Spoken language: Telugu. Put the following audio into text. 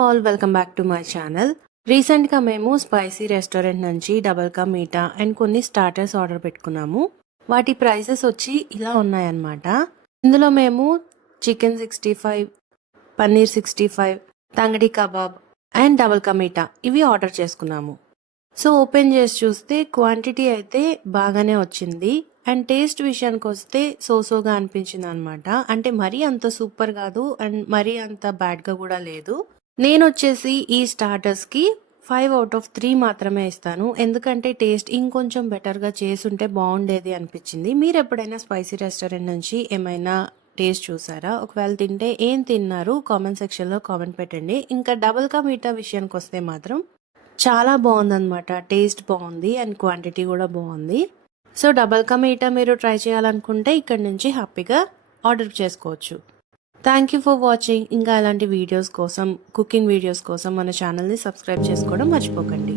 All welcome back to my channel. రీసెంట్గా మేము స్పైసీ రెస్టారెంట్ నుంచి డబల్ కా మీఠా అండ్ కొన్ని స్టార్టర్స్ ఆర్డర్ పెట్టుకున్నాము. వాటి ప్రైసెస్ వచ్చి ఇలా ఉన్నాయన్నమాట. ఇందులో మేము chicken 65, paneer 65, tangdi kebab and double ka meetha ఇవి ఆర్డర్ చేసుకున్నాము. సో ఓపెన్ చేసి చూస్తే క్వాంటిటీ అయితే బాగానే వచ్చింది అండ్ టేస్ట్ విషయానికి వస్తే సోసోగా అనిపించింది అనమాట. అంటే మరీ అంత సూపర్ కాదు అండ్ మరీ అంత బ్యాడ్గా కూడా లేదు. నేను వచ్చేసి ఈ స్టార్టర్స్కి 5 out of 3 మాత్రమే ఇస్తాను. ఎందుకంటే టేస్ట్ ఇంకొంచెం బెటర్గా చేసుంటే బాగుండేది అనిపించింది. మీరు ఎప్పుడైనా స్పైసీ రెస్టారెంట్ నుంచి ఏమైనా టేస్ట్ చూసారా? ఒకవేళ తింటే ఏం తిన్నారు కామెంట్ సెక్షన్లో కామెంట్ పెట్టండి. ఇంకా డబుల్ కా మీఠా విషయానికి వస్తే మాత్రం చాలా బాగుందన్నమాట. టేస్ట్ బాగుంది అండ్ క్వాంటిటీ కూడా బాగుంది. సో డబల్ కా మీఠా మీరు ట్రై చేయాలనుకుంటే ఇక్కడ నుంచి హ్యాపీగా ఆర్డర్ చేసుకోవచ్చు. Thank you for watching. ఇంకా ఇలాంటి వీడియోస్ కోసం, కుకింగ్ వీడియోస్ కోసం మన ఛానల్ని సబ్స్క్రైబ్ చేసుకోవడం మర్చిపోకండి.